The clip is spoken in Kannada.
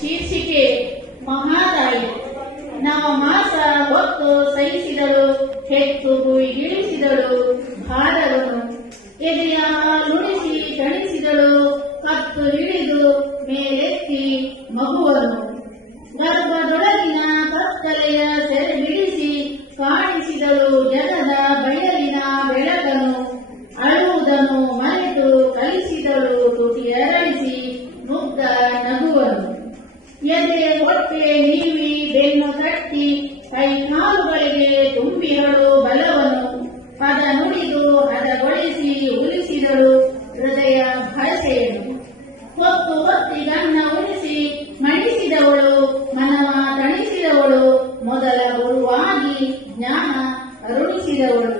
ಶೀರ್ಷಿಕೆ ಮಹಾದಾಯಿ. ನವಮಾಸ ಹೊತ್ತು ಸಹಿಸಿದಳು, ಹೆತ್ತು ಇಳಿಸಿದಳು ಭಾರವನ್ನು. ಎದೆಯ ಹಾಲುಣಿಸಿ ತಣಿಸಿದಳು, ಹತ್ತು ಹಿಡಿದು ಮೇಲೆತ್ತಿ ಮಗುವನ್ನು. ಗರ್ಭದೊಳಗಿನ ಕತ್ತಲೆಯ ಸೆರೆ ಬಿಡಿಸಿ ಕಾಣಿಸಿದಳು ಜಗದ ಬಯಲಿನ ಬೆಳಕನ್ನು. ಅಳುವುದನ್ನು ಮರೆತು ಕಲಿಸಿದಳು ತುಟಿ ಅರಳಿಸಿ ಮುಗ್ಧ ನಗುವನ್ನು. ಎದೆ ಹೊಟ್ಟೆ ನೀವಿ ಬೆನ್ನು ತಟ್ಟಿ ಕೈಕಾಲುಗಳಿಗೆ ತುಂಬಿದಳು ಬಲವನ್ನು. ಪದ ನುಡಿದು ಹದಗೊಳಿಸಿ ಉಳಿಸಿದಳು ಹೃದಯ ಭಾಷೆಯನ್ನು. ಹೊತ್ತು ಹೊತ್ತಿಗನ್ನ ಉಳಿಸಿ ಮಣಿಸಿದವಳು, ಮನವ ತಣಿಸಿದವಳು, ಮೊದಲ ಗುರುವಾಗಿ ಜ್ಞಾನ ಅರುಣಿಸಿದವಳು.